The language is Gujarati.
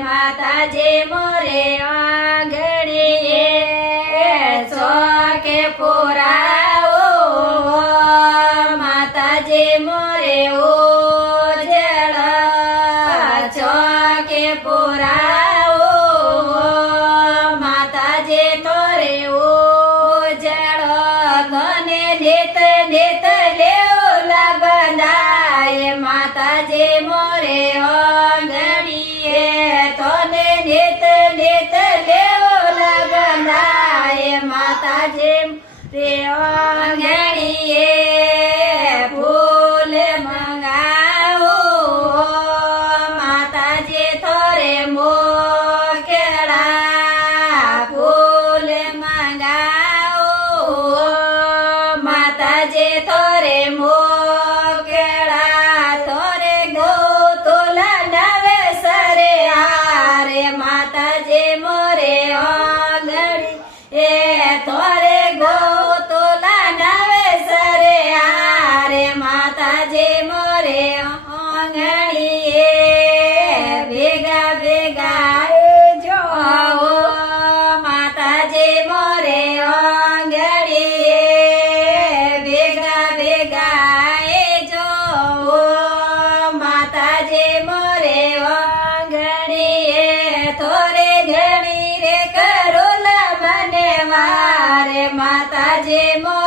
માતાજી મોરે આંગણીએ ચોકે પુરાવો માતાજી મોરે ઉજળ ચોકે પુરાવો માતાજી તોરે ઉજળ તને નિત નિત લેવલા બંધાય માતાજી મોરે આંગણીએ તને નિત નિત લેવલા બંધાય માતાજી રે આંગણીએ ફૂલ મંગાવો માતાજી થોરે મોકેળા ફૂલ મંગાવો માતાજી થોરે મોકેળા થોરે ગોતુલા નવે સરે હારે માતાજી મોરે આંગણી એ થોરે ગોતુલા નવે સરે હારે માતાજી મોરે આંગણીએ ભેગા ભેગા જો માતાજી મોરે આંગણીએ ભેગા ભેગા જો માતાજી મોરે આંગણીએ થોરે ઘણી રે કરોલા મને વારે માતાજી મોરે